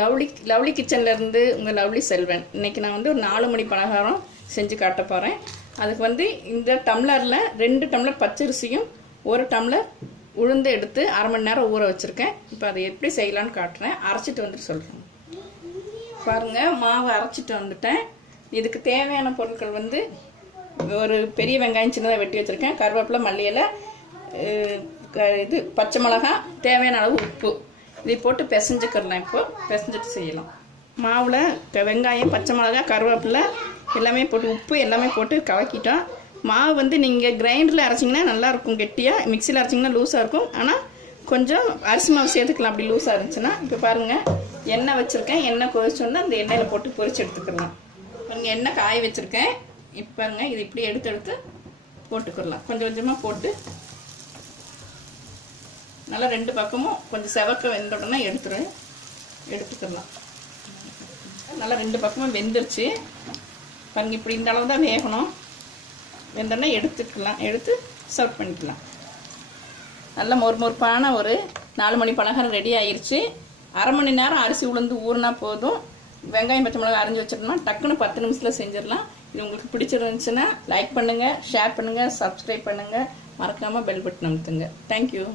Lovely கிச்சன்லேருந்து உங்கள் lovely Selvan. இன்றைக்கி நான் வந்து ஒரு 4 மணி பலகாரம் செஞ்சு காட்ட போகிறேன். அதுக்கு வந்து இந்த டம்ளரில் 2 டம்ளர் பச்சரிசியும் 1 டம்ளர் உளுந்து எடுத்து அரை மணி நேரம் ஊற வச்சுருக்கேன். இப்போ அதை எப்படி செய்யலான்னு காட்டுறேன். அரைச்சிட்டு வந்துட்டு சொல்கிறேன். பாருங்கள், மாவு அரைச்சிட்டு வந்துட்டேன். இதுக்கு தேவையான பொருட்கள் வந்து ஒரு பெரிய வெங்காயம் சின்னதாக வெட்டி வச்சுருக்கேன், கருவேப்பிலை, மல்லி இலை, இது பச்சை மிளகாய், தேவையான அளவு உப்பு. இதை போட்டு பிசைஞ்சுக்கிறலாம். இப்போ பிசைஞ்சிட்டு செய்யலாம். மாவில் வெங்காயம், பச்சை மிளகாய், கருவேப்பிலை எல்லாமே போட்டு உப்பு எல்லாமே போட்டு கலக்கிட்டோம். மாவு வந்து நீங்கள் கிரைண்டரில் அரைச்சிங்கன்னா நல்லாயிருக்கும், கெட்டியாக. மிக்சியில் அரைச்சிங்கன்னா லூஸாக இருக்கும். ஆனால் கொஞ்சம் அரிசி மாவு சேர்த்துக்கலாம் அப்படி லூஸாக இருந்துச்சுன்னா. இப்போ பாருங்கள், எண்ணெய் வச்சுருக்கேன். எண்ணெய் கொதிச்சோன்னா அந்த எண்ணெயில் போட்டு பொரிச்சு எடுத்துக்கலாம். பாருங்கள், எண்ணெய் காய வச்சுருக்கேன். இப்போ பாருங்கள், இது இப்படி எடுத்து போட்டுக்கலாம். கொஞ்சம் கொஞ்சமாக போட்டு நல்லா 2 பக்கமும் கொஞ்சம் செவக்க வெந்த உடனே எடுத்துக்கலாம். நல்லா 2 பக்கமும் வெந்துருச்சு பாருங்கள். இப்படி இந்த அளவு தான் வேகணும். வெந்தோடனே எடுத்துக்கலாம். எடுத்து சர்வ் பண்ணிக்கலாம். நல்ல மொறுமொறுப்பான ஒரு 4 மணி பலகாரம் ரெடி ஆயிடுச்சு. அரை மணி நேரம் அரிசி உளுந்து ஊறினா போதும். வெங்காயம், பச்சை மிளகாய் அரைஞ்சி வச்சிட்டோம்னா டக்குன்னு 10 நிமிஷத்தில் செஞ்சிடலாம். இது உங்களுக்கு பிடிச்சிருந்துச்சுன்னா லைக் பண்ணுங்கள், ஷேர் பண்ணுங்கள், சப்ஸ்கிரைப் பண்ணுங்கள், மறக்காமல் பெல் பட்டன் அமுத்துங்க. தேங்க்யூ.